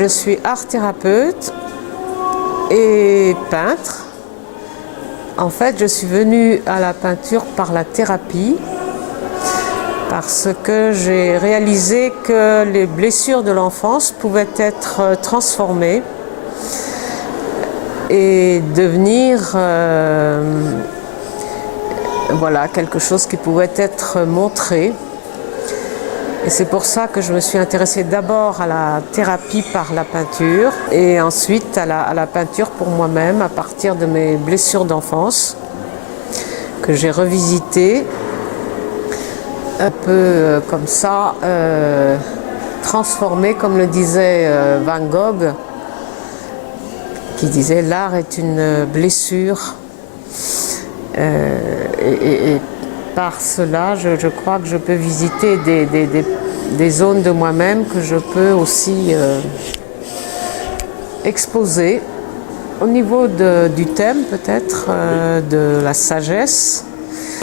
Je suis art thérapeute et peintre. En fait, je suis venue à la peinture par la thérapie parce que j'ai réalisé que les blessures de l'enfance pouvaient être transformées et devenir voilà, quelque chose qui pouvait être montré. Et c'est pour ça que je me suis intéressée d'abord à la thérapie par la peinture et ensuite à la peinture pour moi-même à partir de mes blessures d'enfance que j'ai revisitées un peu comme ça, transformées, comme le disait Van Gogh, qui disait l'art est une blessure. Et par cela, je crois que je peux visiter des zones de moi-même que je peux aussi exposer. Au niveau du thème, peut-être, de la sagesse,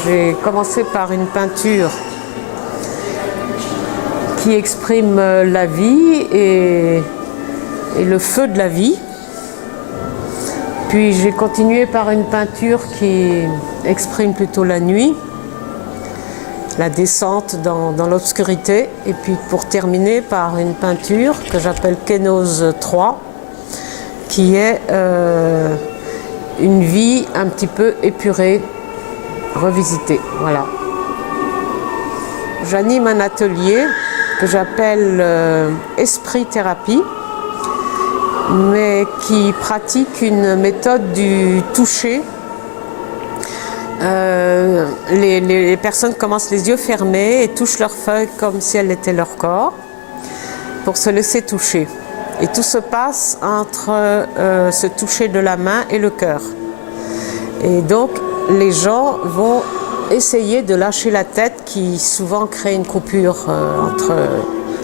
j'ai commencé par une peinture qui exprime la vie et le feu de la vie. Puis j'ai continué par une peinture qui exprime plutôt la nuit, la descente dans l'obscurité, et puis pour terminer par une peinture que j'appelle Kénose 3, qui est une vie un petit peu épurée, revisitée. Voilà. J'anime un atelier que j'appelle Esprit Thérapie, mais qui pratique une méthode du toucher. Les personnes commencent les yeux fermés et touchent leurs feuilles comme si elles étaient leur corps pour se laisser toucher. Et tout se passe entre ce toucher de la main et le cœur. Et donc les gens vont essayer de lâcher la tête qui souvent crée une coupure entre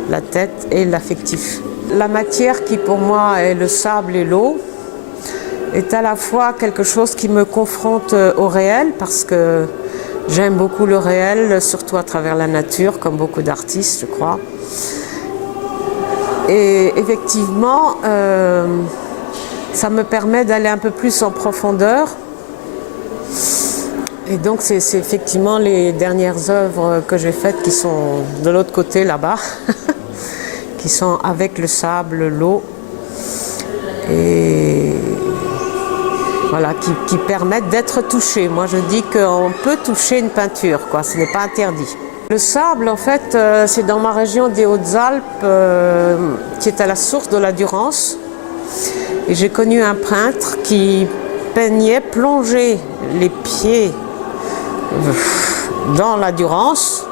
la tête et l'affectif. La matière qui pour moi est le sable et l'eau est à la fois quelque chose qui me confronte au réel parce que j'aime beaucoup le réel, surtout à travers la nature, comme beaucoup d'artistes, je crois. Et effectivement, ça me permet d'aller un peu plus en profondeur. Et donc c'est effectivement les dernières œuvres que j'ai faites qui sont de l'autre côté là-bas, qui sont avec le sable, l'eau, et voilà, qui permettent d'être touchés. Moi je dis qu'on peut toucher une peinture, quoi, ce n'est pas interdit. Le sable, en fait, c'est dans ma région des Hautes-Alpes, qui est à la source de la Durance. Et j'ai connu un peintre qui peignait, plongeait les pieds dans la Durance.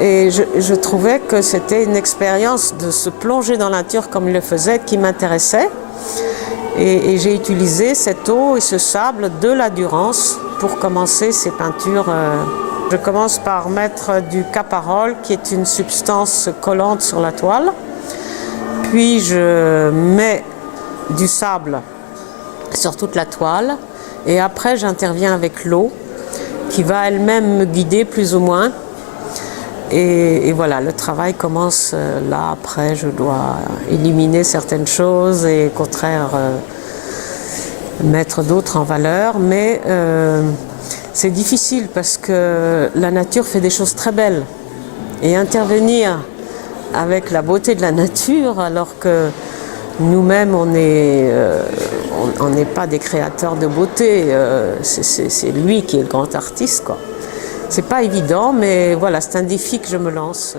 Et je trouvais que c'était une expérience de se plonger dans la nature comme il le faisait qui m'intéressait. Et j'ai utilisé cette eau et ce sable de la Durance pour commencer ces peintures. Je commence par mettre du caparol, qui est une substance collante sur la toile. Puis je mets du sable sur toute la toile. Et après, j'interviens avec l'eau, qui va elle-même me guider plus ou moins. Et voilà, le travail commence là. Après, je dois éliminer certaines choses et au contraire mettre d'autres en valeur. Mais c'est difficile parce que la nature fait des choses très belles. Et intervenir avec la beauté de la nature alors que nous-mêmes on n'est pas des créateurs de beauté, c'est lui qui est le grand artiste, quoi. C'est pas évident, mais voilà, c'est un défi que je me lance.